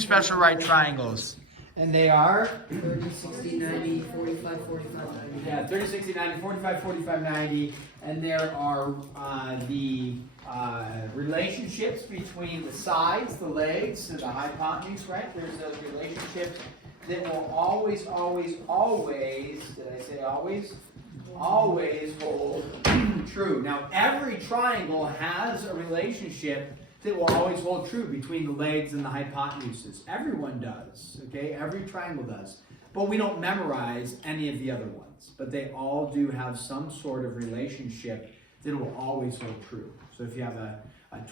special right triangles. And they are 30, 60, 90, 45, 45, 90. yeah, 30, 60, 90, 45, 45, 90. And there are the relationships between the sides, the legs, and the hypotenuse, right? There's those relationships that will always, always, always, did I say always? Always hold true. Now, every triangle has a relationship that will always hold true between the legs and the hypotenuses. Everyone does, okay? Every triangle does. But we don't memorize any of the other ones. But they all do have some sort of relationship that will always hold true. So if you have a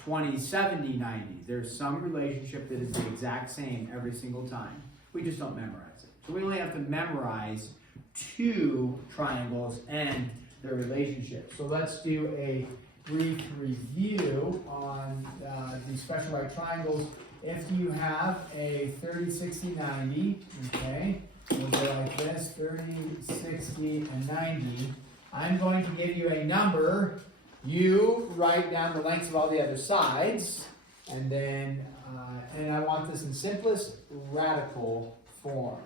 20, 70, 90, there's some relationship that is the exact same every single time. We just don't memorize it. So we only have to memorize two triangles and their relationship. So let's do a brief review on these special right triangles. If you have a 30, 60, 90, okay, we'll go like this, 30, 60, and 90. I'm going to give you a number. You write down the lengths of all the other sides, and then, and I want this in simplest radical form.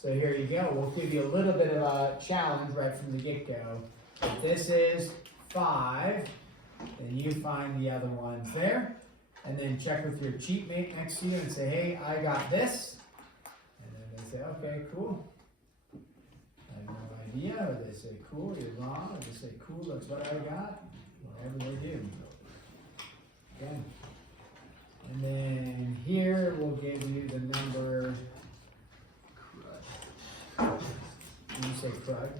So here you go. We'll give you a little bit of a challenge right from the get-go. If this is 5, then you find the other ones there. And then check with your cheat mate next to you and say, hey, I got this. And then they say, okay, cool. I have no idea. Or they say, cool, you're wrong. Or they say, cool, that's what I got. Whatever they do. Okay. And then here we'll give you the number. You say crud.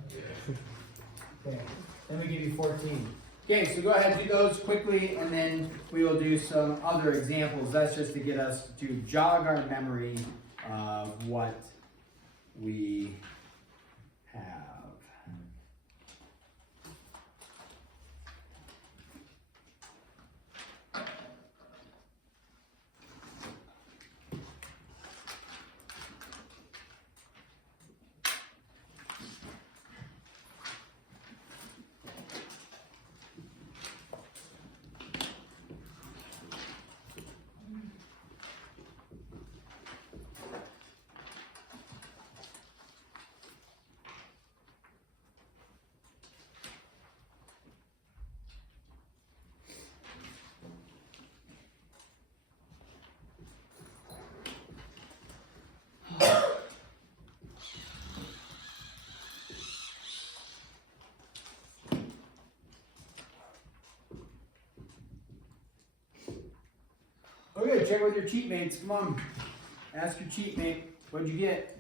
Okay. Then we give you 14. Okay, so go ahead and do those quickly, and then we will do some other examples. That's just to get us to jog our memory of what we have. Okay, check with your cheat mates. Come on. Ask your cheat mate, what'd you get?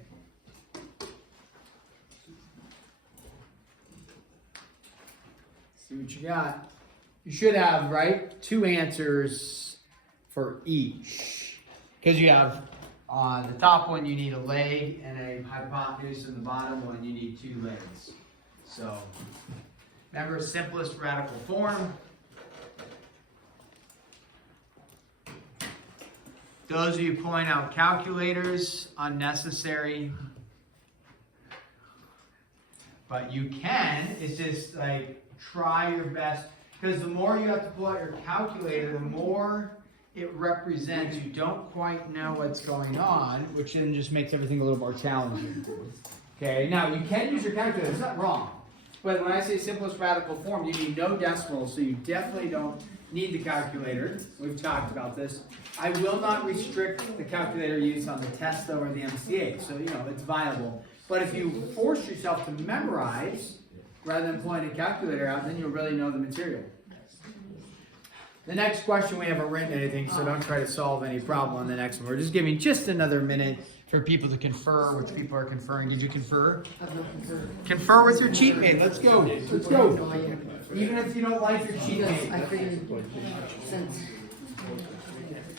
See what you got. You should have, right, 2 answers for each. Because you have, on the top one, you need a leg and a hypotenuse, and the bottom one, you need 2 legs. So, remember, simplest radical form. Those of you pulling out calculators, unnecessary. But you can, it's just like try your best. Because the more you have to pull out your calculator, the more it represents you don't quite know what's going on, which then just makes everything a little more challenging. Okay, now you can use your calculator, it's not wrong. But when I say simplest radical form, you need no decimals, so you definitely don't need the calculator. We've talked about this. I will not restrict the calculator use on the test over the MCA, so it's viable. But if you force yourself to memorize rather than pulling a calculator out, then you'll really know the material. The next question, we haven't written anything, so don't try to solve any problem on the next one. We're just giving just another minute for people to confer, which people are conferring. Did you confer? Confer with your cheat mate. Let's go. Let's go. Even if you don't like your cheat mate. I figured since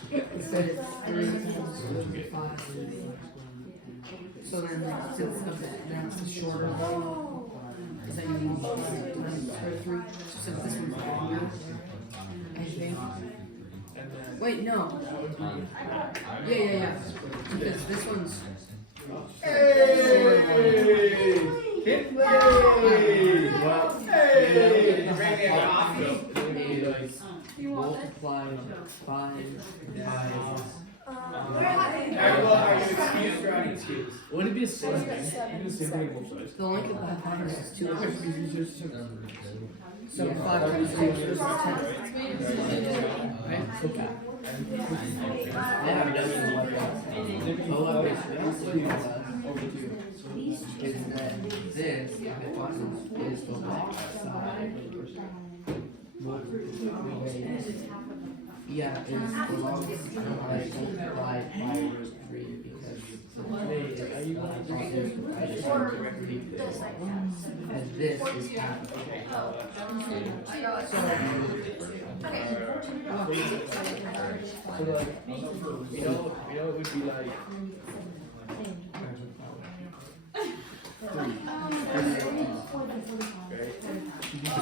it said it's 3 times 5. So then since that's the shorter one, because then you need 3. Since this one's longer, I think. Wait, no. Yeah. Because this one's. Hey! Hit play! Hey! Did you bring me a coffee? Multiply 5 by excuse, try to excuse. Would it be the same thing? The same thing both sides. The length of the hypotenuse is 200. So 5 times 3 is 10. Right? Okay. Is that this hypotenuse is the long side. Yeah, it's the long side multiplied by root 3 because and this is half. So like, you know, it would be like.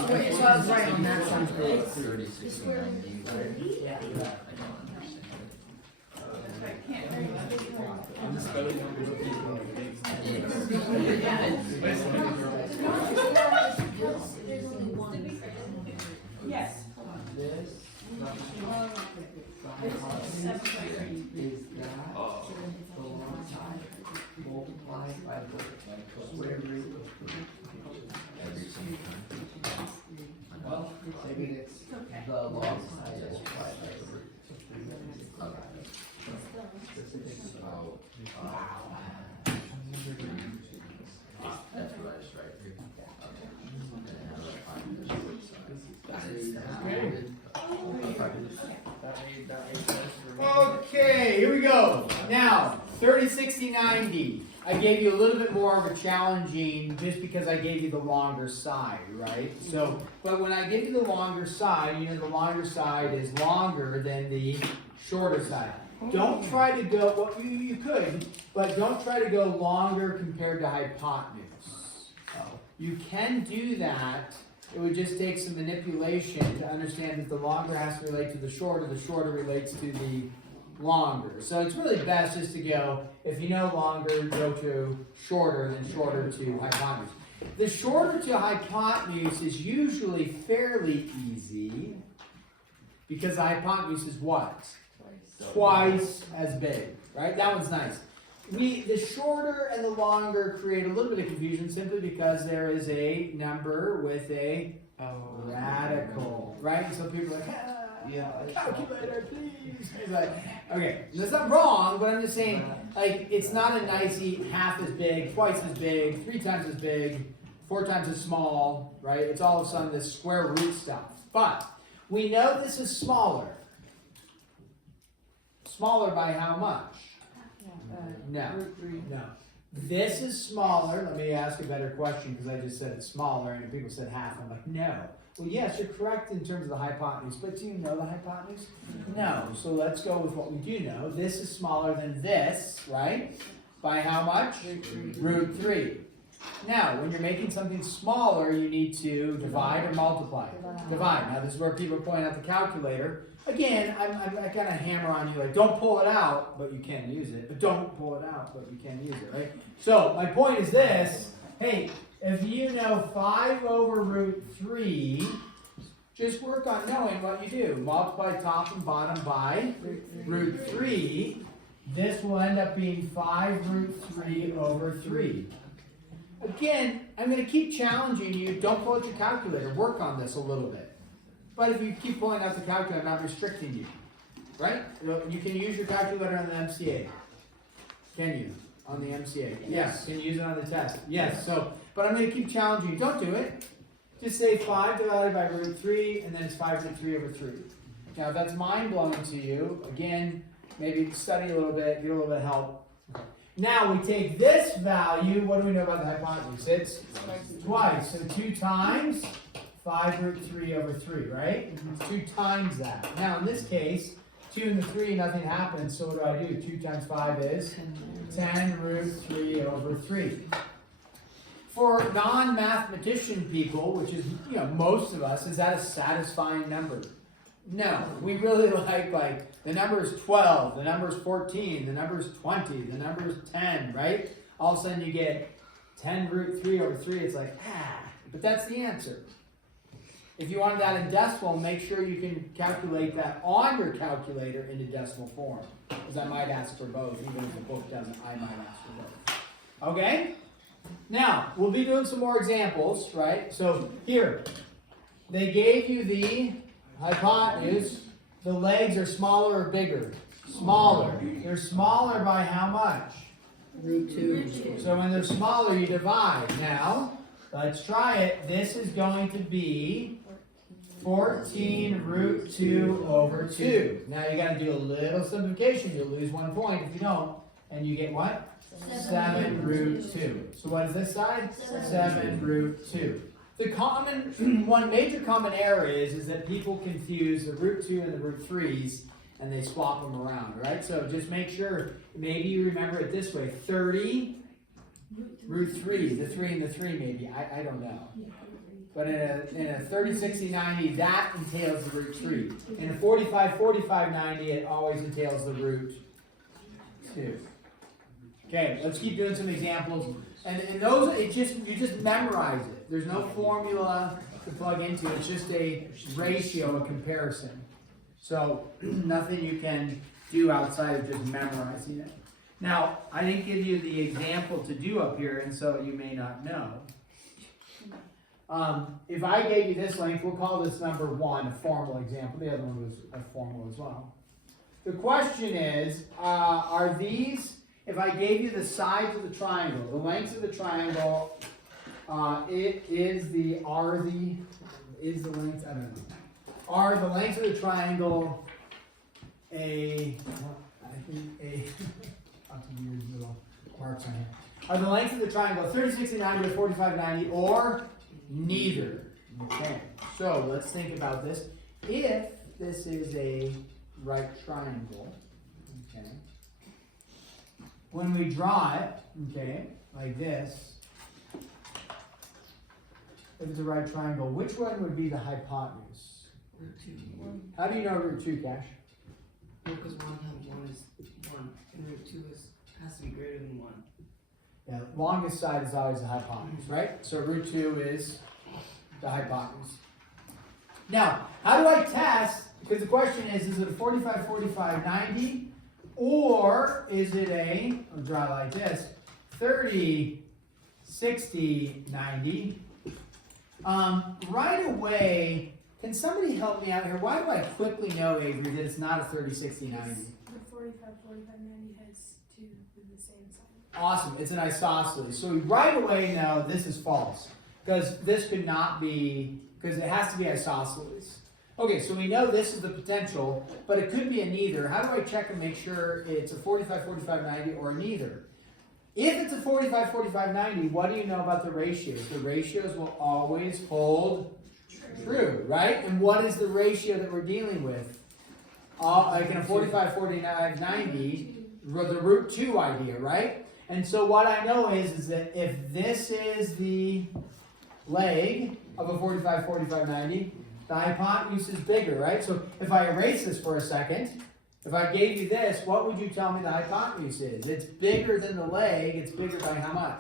Wait, so I was right on that side. 3690. Yeah. I'm spelling numbers of people. Yes. This is that the long side multiplied by the square root. Every single time. Well, maybe it's the long side multiplied by the root. So, that's what I just write here. Okay, here we go. Now, 30, 60, 90. I gave you a little bit more of a challenging just because I gave you the longer side, right? So, but when I give you the longer side, you know the longer side is longer than the shorter side. Don't try to go, well, you could, but don't try to go longer compared to hypotenuse. You can do that. It would just take some manipulation to understand that the longer has to relate to the shorter relates to the longer. So it's really best just to go, if you know longer, go to shorter, then shorter to hypotenuse. The shorter to hypotenuse is usually fairly easy because the hypotenuse is what? Twice as big, right? That one's nice. The shorter and the longer create a little bit of confusion simply because there is a number with a radical, right? So people are like, calculator, please. It's like, okay, that's not wrong, but I'm just saying, like, it's not a nicey half as big, twice as big, 3 times as big, 4 times as small, right? It's all of a sudden this square root stuff. But we know this is smaller. Smaller by how much? No. No. This is smaller. Let me ask a better question because I just said it's smaller and people said half. I'm like, no. Well, yes, you're correct in terms of the hypotenuse, but do you know the hypotenuse? No. So let's go with what we do know. This is smaller than this, right? By how much? Root 3. Now, when you're making something smaller, you need to divide or multiply. Divide. Now, this is where people point out the calculator. Again, I kind of hammer on you, like, don't pull it out, but you can use it. But don't pull it out, but you can use it, right? So, my point is this. Hey, if you know 5 over root 3, just work on knowing what you do. Multiply top and bottom by root 3. This will end up being 5 root 3 over 3. Again, I'm going to keep challenging you. Don't pull out your calculator. Work on this a little bit. But if you keep pulling out the calculator, I'm not restricting you. Right? You can use your calculator on the MCA. Can you? On the MCA? Yes. Can you use it on the test? Yes. So, but I'm going to keep challenging you. Don't do it. Just say 5 divided by root 3, and then it's 5 root 3 over 3. Now, if that's mind-blowing to you, again, maybe study a little bit, get a little bit of help. Now, we take this value. What do we know about the hypotenuse? It's twice. So 2 times 5 root 3 over 3, right? It's 2 times that. Now, in this case, 2 and the 3, nothing happens. So what do? 2 times 5 is 10 root 3 over 3. For non-mathematician people, which is most of us, is that a satisfying number? No. We really like the number is 12, the number is 14, the number is 20, the number is 10, right? All of a sudden you get 10 root 3 over 3. It's like, but that's the answer. If you wanted that in decimal, make sure you can calculate that on your calculator into decimal form. Because I might ask for both, even if the book doesn't, I might ask for both. Okay? Now, we'll be doing some more examples, right? So here, they gave you the hypotenuse. The legs are smaller or bigger? Smaller. They're smaller by how much? Root 2. So when they're smaller, you divide. Now, let's try it. This is going to be 14 root 2 over 2. Now you got to do a little simplification. You'll lose 1 point if you don't. And you get what? 7 root 2. So what is this side? 7 root 2. The one major common error is that people confuse the root 2 and the root 3s and they swap them around, right? So just make sure, maybe you remember it this way, 30 root 3, the 3 and the 3 maybe, I don't know. But in a 30, 60, 90, that entails the root 3. In a 45, 45, 90, it always entails the root 2. Okay, let's keep doing some examples. And those, you just memorize it. There's no formula to plug into. It's just a ratio, a comparison. So nothing you can do outside of just memorizing it. Now, I didn't give you the example to do up here, and so you may not know. If I gave you this length, we'll call this number 1 a formal example. The other one was a formal as well. The question is, are these, if I gave you the sides of the triangle, the lengths of the triangle, are the lengths of the triangle marks on here. Are the lengths of the triangle 30, 60, 90, 45, 90, or neither? Okay, so let's think about this. If this is a right triangle, okay, when we draw it, okay, like this, if it's a right triangle, which one would be the hypotenuse? Root 2. How do you know root 2, Cash? Because 1 times 1 is 1, and root 2 has to be greater than 1. Yeah, longest side is always the hypotenuse, right? So root 2 is the hypotenuse. Now, how do I test? Because the question is it a 45, 45, 90? Or is it I'll draw like this, 30, 60, 90? Right away, can somebody help me out here? Why do I quickly know, Avery, that it's not a 30, 60, 90? The 45, 45, 90 has 2 with the same sign. Awesome, it's an isosceles. So we right away know this is false. Because this could not be, because it has to be isosceles. Okay, so we know this is the potential, but it could be a neither. How do I check and make sure it's a 45, 45, 90 or a neither? If it's a 45, 45, 90, what do you know about the ratios? The ratios will always hold true, right? And what is the ratio that we're dealing with? Like in a 45, 49, 90, the root 2 idea, right? And so what I know is that if this is the leg of a 45, 45, 90, the hypotenuse is bigger, right? So if I erase this for a second, if I gave you this, what would you tell me the hypotenuse is? It's bigger than the leg. It's bigger by how much?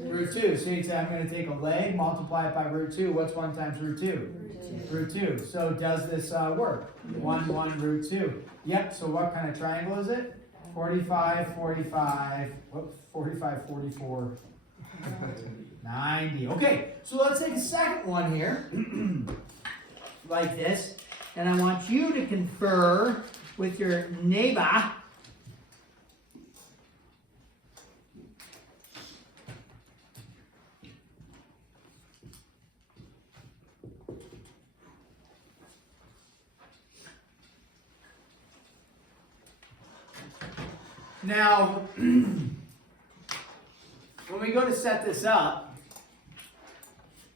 Root 2. So you'd say, I'm going to take a leg, multiply it by root 2. What's 1 times root 2? Root 2. So does this work? 1, 1, root 2. Yep, so what kind of triangle is it? 45, 45, whoops, 45, 44, 90. Okay, so let's take a second one here, like this. And I want you to confer with your neighbor. Now, when we go to set this up,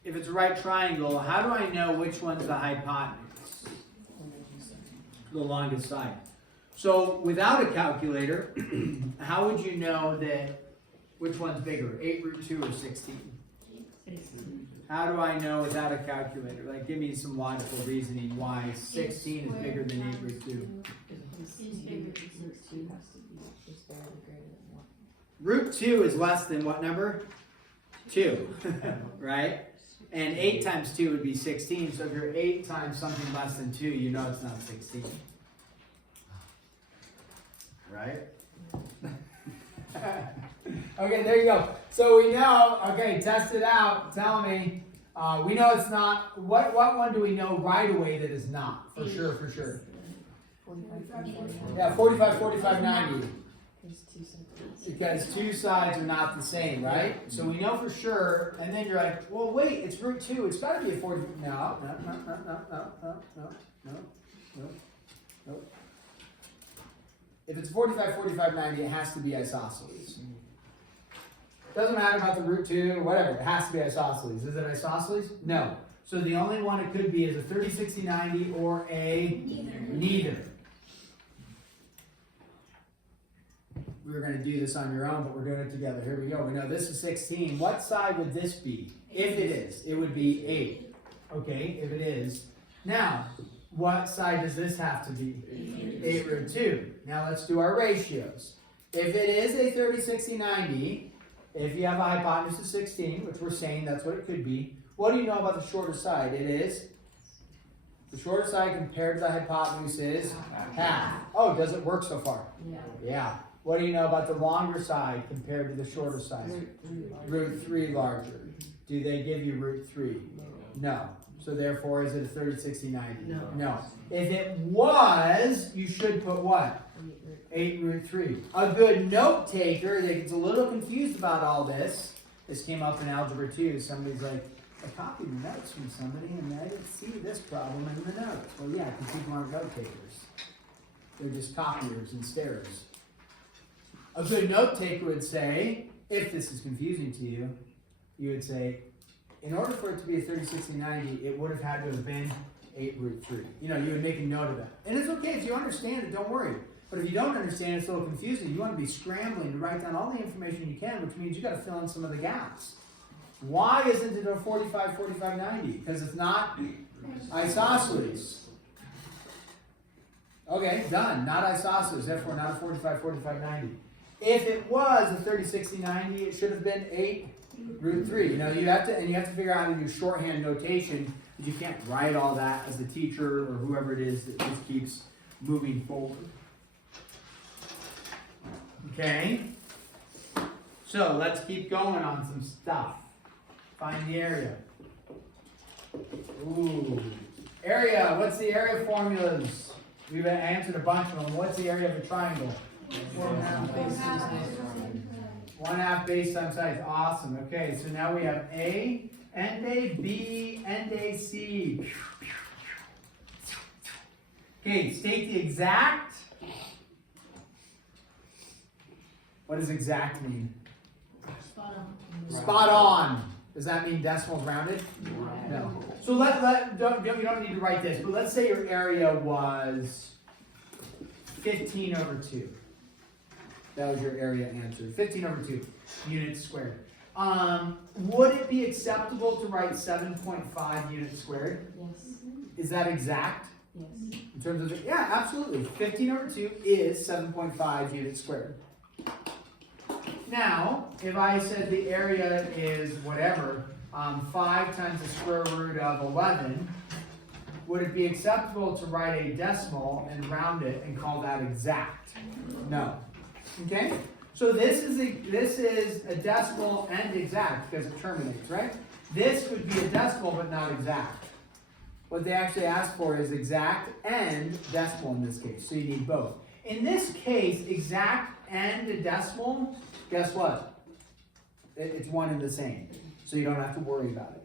if it's a right triangle, how do I know which one's the hypotenuse? The longest side. So without a calculator, how would you know that which one's bigger, 8 root 2 or 16? How do I know without a calculator? Like, give me some logical reasoning why 16 is bigger than 8 root 2. Root 2 is less than what number? 2, right? And 8 times 2 would be 16, so if you're 8 times something less than 2, you know it's not 16. Right? Okay, there you go. So we know, okay, test it out, tell me. We know it's not, what one do we know right away that is not? For sure, for sure. Yeah, 45, 45, 90. Because two sides are not the same, right? So we know for sure, and then you're like, well, wait, it's root 2. It's got to be a 40. No. If it's 45, 45, 90, it has to be isosceles. Doesn't matter about the root 2, whatever. It has to be isosceles. Is it isosceles? No. So the only one it could be is a 30, 60, 90 or a neither. We were going to do this on your own, but we're doing it together. Here we go. We know this is 16. What side would this be? If it is, it would be 8. Okay, if it is. Now, what side does this have to be? 8 root 2. Now let's do our ratios. If it is a 30, 60, 90, if you have a hypotenuse of 16, which we're saying that's what it could be, what do you know about the shorter side? It is, the shorter side compared to the hypotenuse is half. Oh, does it work so far? Yeah. What do you know about the longer side compared to the shorter side? Root 3 larger. Do they give you root 3? No. So therefore, is it a 30, 60, 90? No. If it was, you should put what? 8 root 3. A good note taker that gets a little confused about all this. This came up in Algebra 2. Somebody's like, I copied the notes from somebody and I didn't see this problem in the notes. Well, yeah, because people aren't note takers. They're just copiers and starers. A good note taker would say, if this is confusing to you, you would say, in order for it to be a 30, 60, 90, it would have had to have been 8 root 3. You know, you would make a note of that. And it's okay if you understand it, don't worry. But if you don't understand, it's a little confusing. You want to be scrambling to write down all the information you can, which means you got to fill in some of the gaps. Why isn't it a 45, 45, 90? Because it's not isosceles. Okay, done. Not isosceles, therefore not a 45, 45, 90. If it was a 30, 60, 90, it should have been 8 root 3. You know, you have to figure out how to do shorthand notation, because you can't write all that as the teacher or whoever it is that just keeps moving forward. Okay? So let's keep going on some stuff. Find the area. Ooh. Area, what's the area formulas? We've answered a bunch of them. What's the area of a triangle? 1/2 base times height. 1/2 base times height. Awesome. Okay, so now we have A and A, B and A, C. Okay, state the exact. What does exact mean? Spot on. Spot on. Does that mean decimals rounded? No. So you don't need to write this, but let's say your area was 15 over 2. That was your area answer. 15 over 2 units squared. Would it be acceptable to write 7.5 units squared? Yes. Is that exact? Yes. In terms of, yeah, absolutely. 15 over 2 is 7.5 units squared. Now, if I said the area is whatever, 5 times the square root of 11, would it be acceptable to write a decimal and round it and call that exact? No. Okay? So this is a decimal and exact because it terminates, right? This would be a decimal but not exact. What they actually ask for is exact and decimal in this case, so you need both. In this case, exact and a decimal, guess what? It's one and the same, so you don't have to worry about it.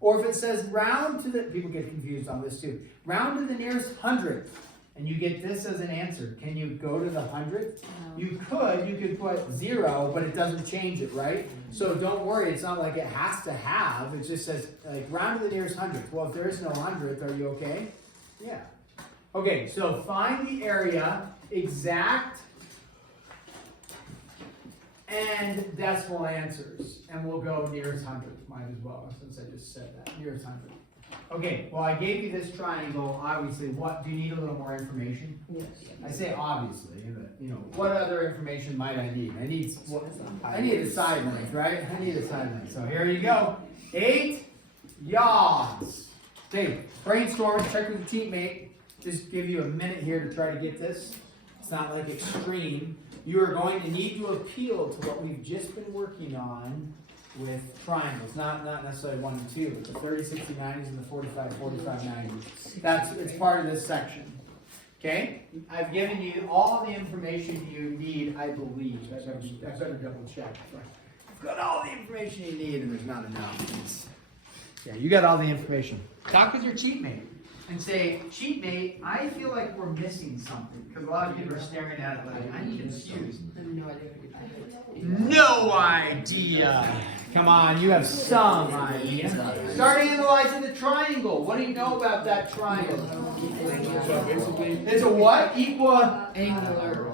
Or if it says round to the, people get confused on this too, round to the nearest hundredth, and you get this as an answer. Can you go to the hundredth? You could put 0, but it doesn't change it, right? So don't worry, it's not like it has to have, it just says like round to the nearest hundredth. Well, if there is no hundredth, are you okay? Yeah. Okay, so find the area, exact and decimal answers, and we'll go nearest hundredth, might as well, since I just said that, nearest hundredth. Okay, well I gave you this triangle, obviously, what, do you need a little more information? Yes. I say obviously, but, you know, what other information might I need? I need a side length, right? I need a side length, so here you go. 8 Yaws. Okay, brainstorm, check with the teammate. Just give you a minute here to try to get this. It's not like extreme. You are going to need to appeal to what we've just been working on with triangles. Not necessarily 1 and 2, but the 30, 60, 90s and the 45, 45, 90s. It's part of this section. Okay? I've given you all the information you need, I believe. I better double check. I've got all the information you need and there's not enough. Yeah, you got all the information. Talk with your cheat mate and say, cheat mate, I feel like we're missing something. Because a lot of people are staring at it like, I'm confused. I have no idea what No idea. Come on, you have some idea. Start analyzing the triangle. What do you know about that triangle? It's a what? Angular.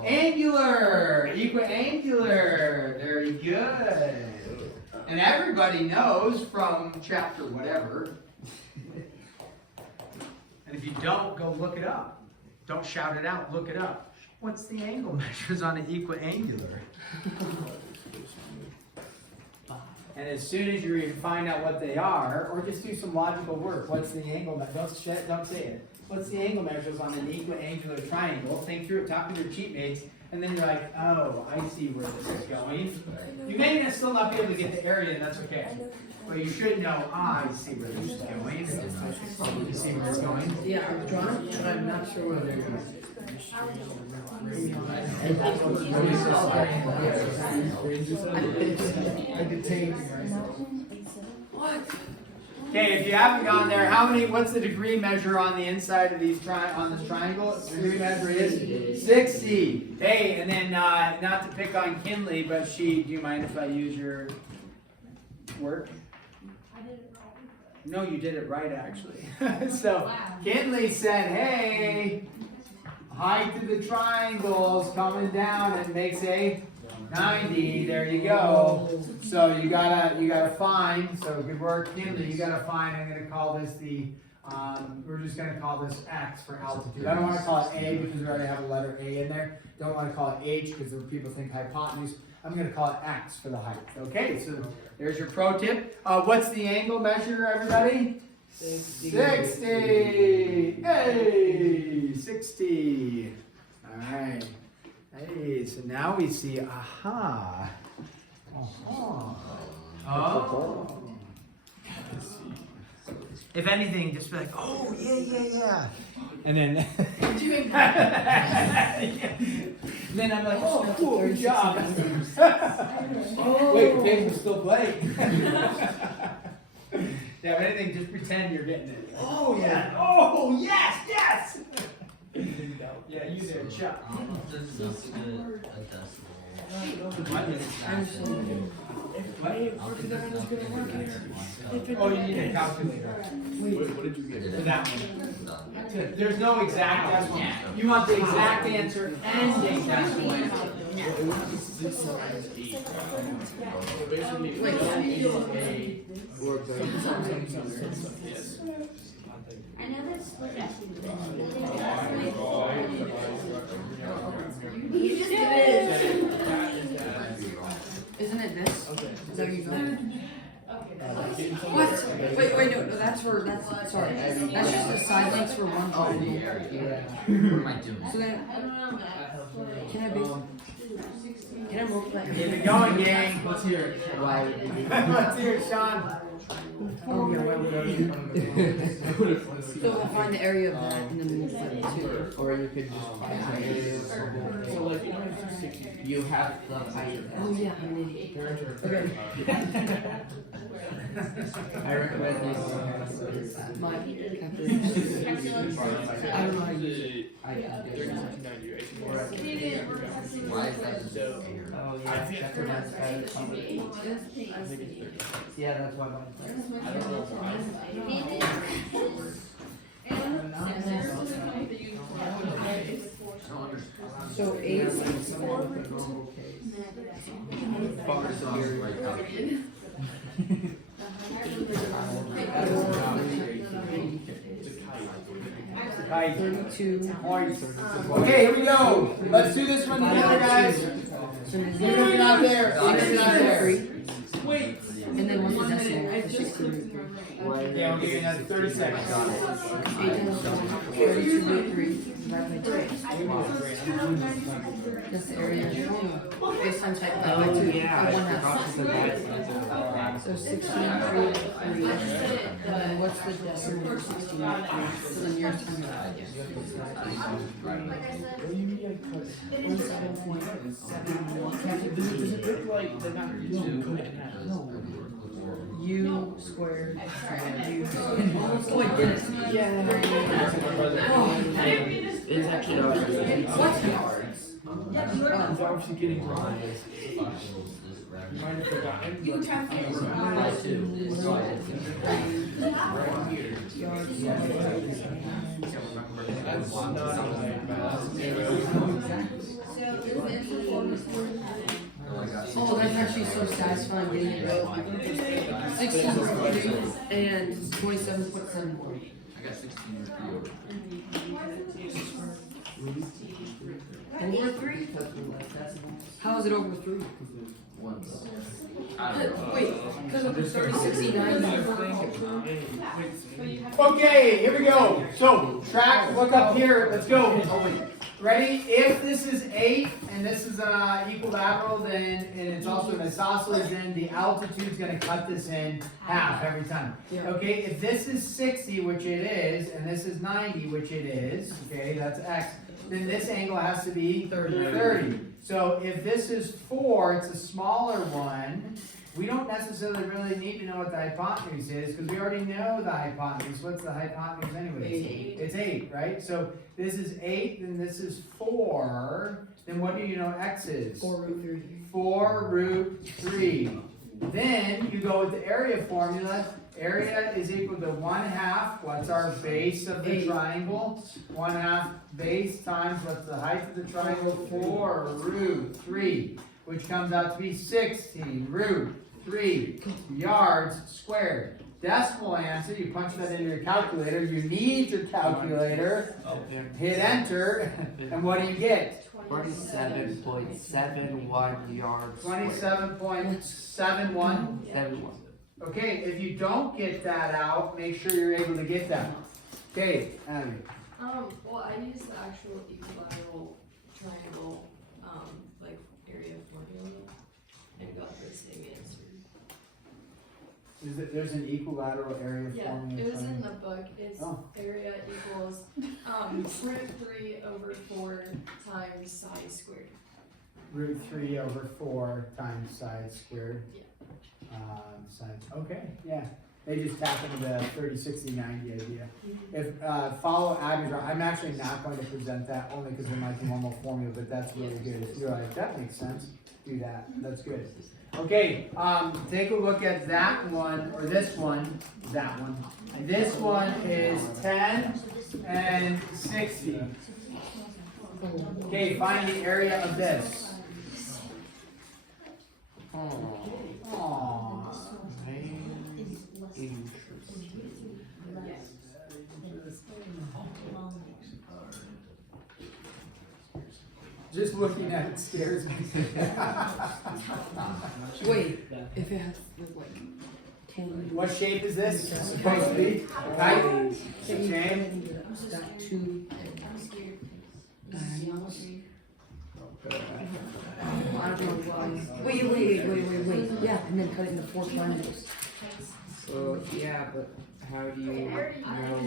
Angular. Equiangular. Very good. And everybody knows from chapter whatever. And if you don't, go look it up. Don't shout it out, look it up. What's the angle measures on an equiangular? And as soon as you find out what they are, or just do some logical work, what's the angle, don't say it. What's the angle measures on an equiangular triangle? Think through it, talk to your cheat mates, and then you're like, oh, I see where this is going. You may still not be able to get the area, and that's okay. But you should know, I see where this is going. You see where it's going? Yeah, I've drawn it, but I'm not sure where they're going. Okay, if you haven't gone there, what's the degree measure on the inside of these on this triangle? The degree measure is 60. Hey, and then not to pick on Kinley, but do you mind if I use your work? I did it wrong. No, you did it right actually. So Kinley said, hey, height of the triangles coming down and makes a 90. There you go. So you gotta find. So good work, Kinley. You gotta find. I'm gonna call this we're just gonna call this X for altitude. I don't want to call it A because we already have a letter A in there. Don't want to call it H because people think hypotenuse. I'm gonna call it X for the height. Okay. So there's your pro tip. What's the angle measure, everybody? 60. Hey, 60. All right. Hey, so now we see, aha. Oh. If anything, just be like, oh, yeah. And then, then I'm like, oh, cool, good job. Wait, the game was still playing. Yeah, if anything, just pretend you're getting it. Oh, yeah. Oh, yes. Yeah, you there, Chuck. Oh, you need a calculator. What did you get? For that one. There's no exact decimal. You want the exact answer and the decimal answer. So basically, I know that's split. You just did it. Isn't it this? okay. Is that what you got? What? Wait, no, that's sorry. That's just the side lengths for one Oh, the triangle. area. What am I doing? So then, can I multiply? Keep it going, gang. Let's hear it. Let's hear it, Sean. Oh, yeah, so we'll find the area of that and then multiply it too. Or you could just find the area of So like, you know, it's 60. you have the height. Oh yeah, I'm an idiot. Okay. I recommend this. My calculator. I don't know how to use it. I can do it. Why is that just So- here? Oh yeah, check your math Yeah, that's why I don't know why. So 8. Fucker sounds right calculated. Kite. 32. Okay, here we go. Let's do this one together, guys. Even if you're not there. Even if you're not there. And then what's the decimal? 60 root 3. Yeah. give you another 30 seconds. 8 times 32.3 divided by 2. That's the area. Base times height divided by 2. Oh, yeah, I One forgot half. to put that. So 16.3. And then what's the decimal for 16.3? So then yours times that. 17.71. Does it look like they're not doing good? No. U squared. U. Oh, it did it. Yeah. It's actually not. What? It's obviously getting wrong. Might have forgotten. You can try to That's not like math. Oh, that's actually so satisfying getting it right. 16.3 and 27.71. I got 16 or 3 over. Over 3? How is it over 3? Once. I don't know. Wait, because of the 3069. Okay, here we go. So, track, look up here, let's go. Ready? If this is 8 and this is an equilateral, then, and it's also an isosceles, then the altitude's gonna cut this in half every time. Yeah. Okay, if this is 60, which it is, and this is 90, which it is, okay, that's x, then this angle has to be 30. So if this is 4, it's a smaller one. We don't necessarily really need to know what the hypotenuse is, because we already know the hypotenuse. What's the hypotenuse anyway? 8. It's 8, right? So this is 8, then this is 4. Then what do you know x is? 4√3. 4√3. Then you go with the area formula. Area is equal to 1/2. What's our base of the 8. triangle? 1/2 base times what's the height of the triangle? 4√3, which comes out to be 16√3 yards squared. Decimal answer, you punch that into your calculator. You need your calculator. Hit enter, and what do you get? 47.71 yards. 27.71. 71. Okay, if you don't get that out, make sure you're able to get that. Okay, Abby. Well, I used the actual equilateral triangle, like area formula and got the same answer. There's an equilateral area Yeah, formula. it was in triangle. the book. It's Oh. area equals, √3/4 times side squared. √3/4 times side squared. Yeah. Side, okay, yeah. They just tap into the 30, 60, 90 idea. If, follow Abby's, I'm actually not going to present that only because of my normal formula, but that's really good. If you're like, that makes sense, do that, that's good. Okay, take a look at that one, or this one, that one. This one is 10 and 60. Okay, find the area of this. Aww. Just looking at it scares me. Wait, if it has like 10. What shape is this supposed to be? Kite? Shame? Stack 2 diagonals. I don't know why. Wait. Yeah, and then cut it into 4 triangles. So, yeah, but how do you know? I don't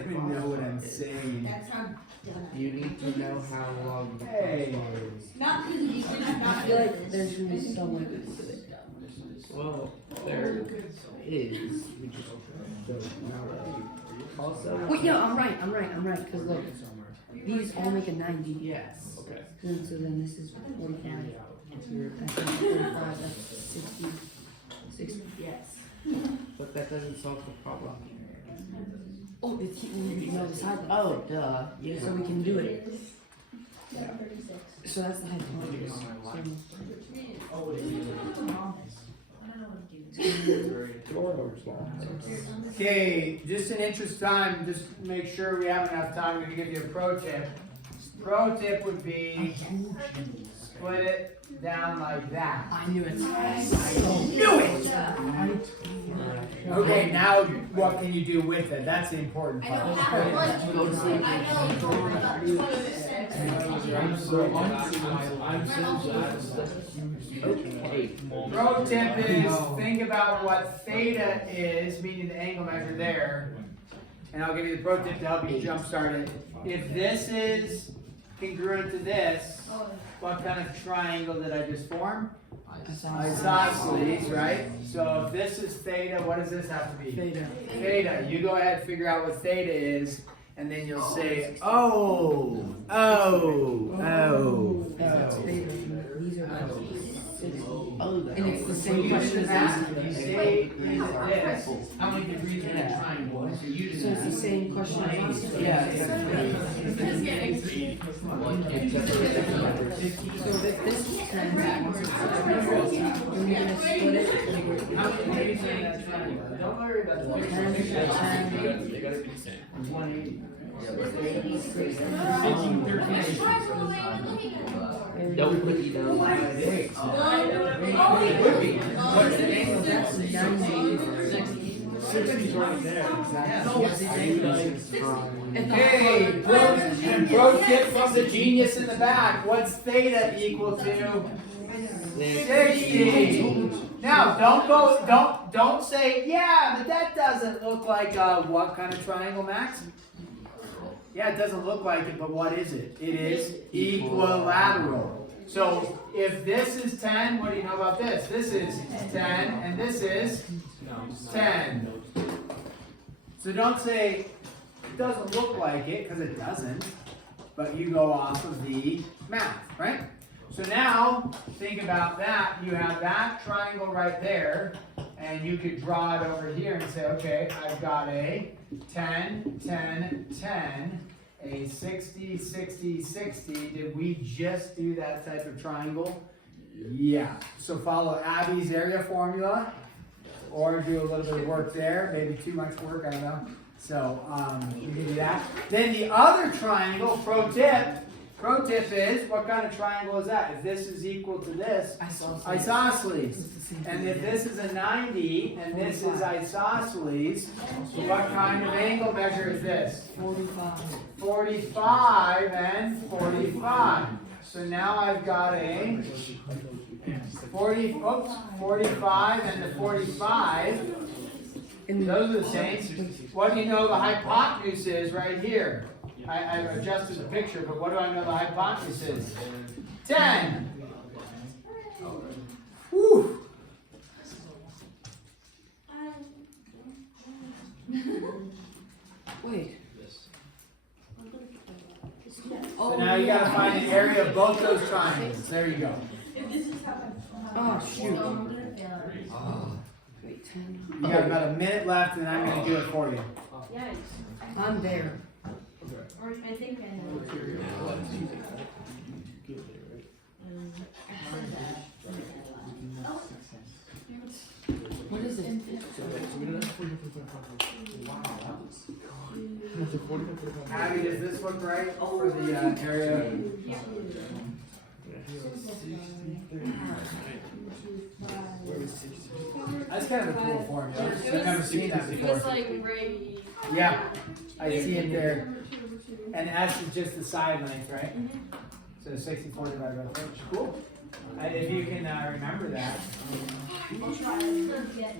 even know what I'm saying. You need to know how long. Hey. I feel like there's gonna be some way to do it. Well, there is. We just don't know. Also. Wait, yeah, I'm right, because look, these all make a 90. Yes. Okay. And so then this is 45. That's 45, that's 60. 60. Yes. But that doesn't solve the problem. Oh, it's we need to know the side. Oh, duh. Yeah. So we can do it. So that's the hypotenuse. Okay, just in interest of time, just make sure we have enough time. We're gonna give you a pro tip. Pro tip would be split it down like that. I knew it. Knew it! Okay, now what can you do with it? That's the important I don't part. have one. I know, but what does it say? Pro tip is think about what theta is, meaning the angle measure there. And I'll give you the pro tip to help you jumpstart it. If this is congruent to this, what kind of triangle did I just form? Isosceles, right? So if this is theta, what does this have to be? Theta. Theta. You go ahead and figure out what theta is, and then you'll say, oh. That's theta. These are and it's the same question as this. You say this. How many degrees in a triangle? So you do So it's the that. same question as this. Yeah. So if this is 10, and you're gonna split it. How many degrees in that triangle? Don't worry about the They gotta be the same. 180. Don't put you down. It would be. What's the angle? That's 90. 60's right there. Hey, pro tip from the genius in the back. What's theta equal to? 60. Now, don't say, yeah, but that doesn't look like what kind of triangle, Max? Yeah, it doesn't look like it, but what is it? It is equilateral. So if this is 10, what do you know about this? This is 10, and this is 10. So don't say, it doesn't look like it, because it doesn't, but you go off of the math, right? So now, think about that. You have that triangle right there, and you could draw it over here and say, okay, I've got a 10, 10, 10, a 60, 60, 60. Did we just do that type of triangle? Yeah. So follow Abby's area formula, or do a little bit of work there, maybe too much work, I don't know. So you can do that. Then the other triangle, pro tip is, what kind of triangle is that? If this is equal to this, isosceles. And if this is a 90 and this is isosceles, what kind of angle measure is this? 45. 45 and 45. So now I've got a 45 and the 45. Those are the same. What do you know the hypotenuse is right here? I adjusted the picture, but what do I know the hypotenuse is? 10. Whew. Wait. So now you gotta find the area of both those triangles. There you go. Oh, shoot. Wait, 10. You got about a minute left, and I'm gonna do it for you. I'm there. Or I think I know. What is it? Abby, does this look right for the area? That's kind of a cool formula. I've never seen that It was before. like right. Yeah, I see it there. And S is just the side length, right? So 64 divided by 4. Cool. If you can remember that.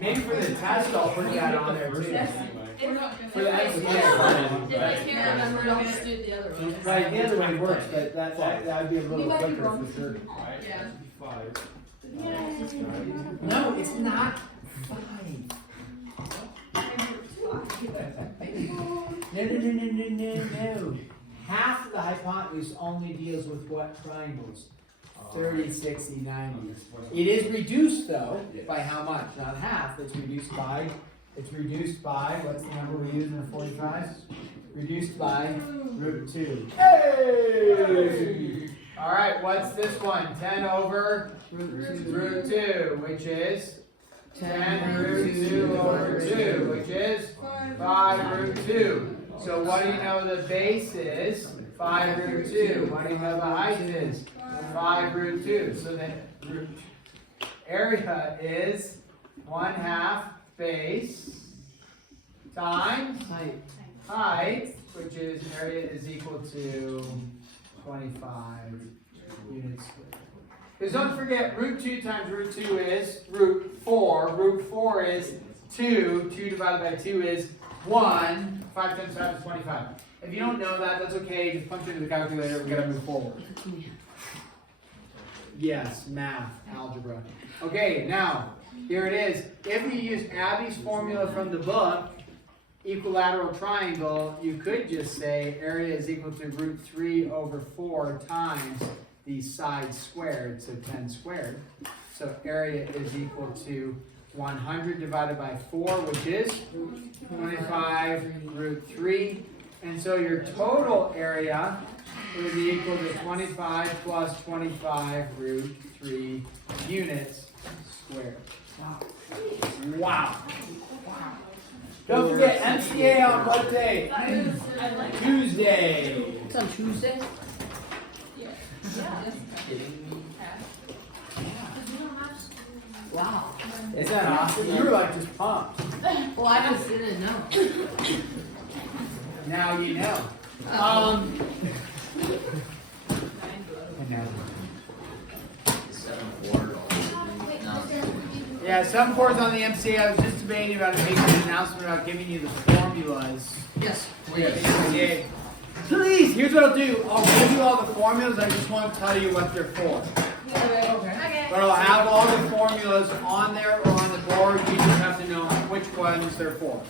Maybe for the test, I'll put that on there too. For the If I can't remember, I'll just do the other one. Right, the other way works, but that would be a little quicker for sure. Yeah. No, it's not 5. No. Half of the hypotenuse only deals with what triangles? 30, 60, 90. It is reduced though, by how much? Not half, it's reduced by, what's the number we use in a 45? Reduced by root 2. Hey! Alright, what's this one? 10 over root 2, which is 10 root 2 over 2, which is 5 root 2. So what do you know the base is? 5 root 2. What do you know the height is? 5 root 2. So then area is 1/2 base times Height. height, which is area is equal to 25 units squared. Because don't forget, root 2 times root 2 is root 4. Root 4 is 2. 2 divided by 2 is 1. 5 times 5 is 25. If you don't know that, that's okay. Just punch it into the calculator. We gotta move forward. Yes, math, algebra. Okay, now, here it is. If you use Abby's formula from the book, equilateral triangle, you could just say area is equal to root 3 over 4 times the sides squared, so 10 squared. So area is equal to 100 divided by 4, which is 25 root 3. And so your total area would be equal to 25 plus 25 root 3 units squared. Wow. Don't forget, MCA on what day? Tuesday. It's on Tuesday? Wow. Isn't that awesome? You were like just pumped. Well, I just didn't know. Now you know. Yeah, some boards on the MCA, I was just debating about making an announcement about giving you the formulas. Yes. for the MCA. Please, here's what I'll do. I'll give you all the formulas, I just won't tell you what they're for. Okay. But I'll have all the formulas on there or on the board, you just have to know which ones they're for.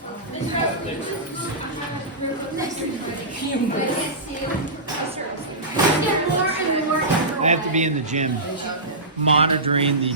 I have to be in the gym monitoring the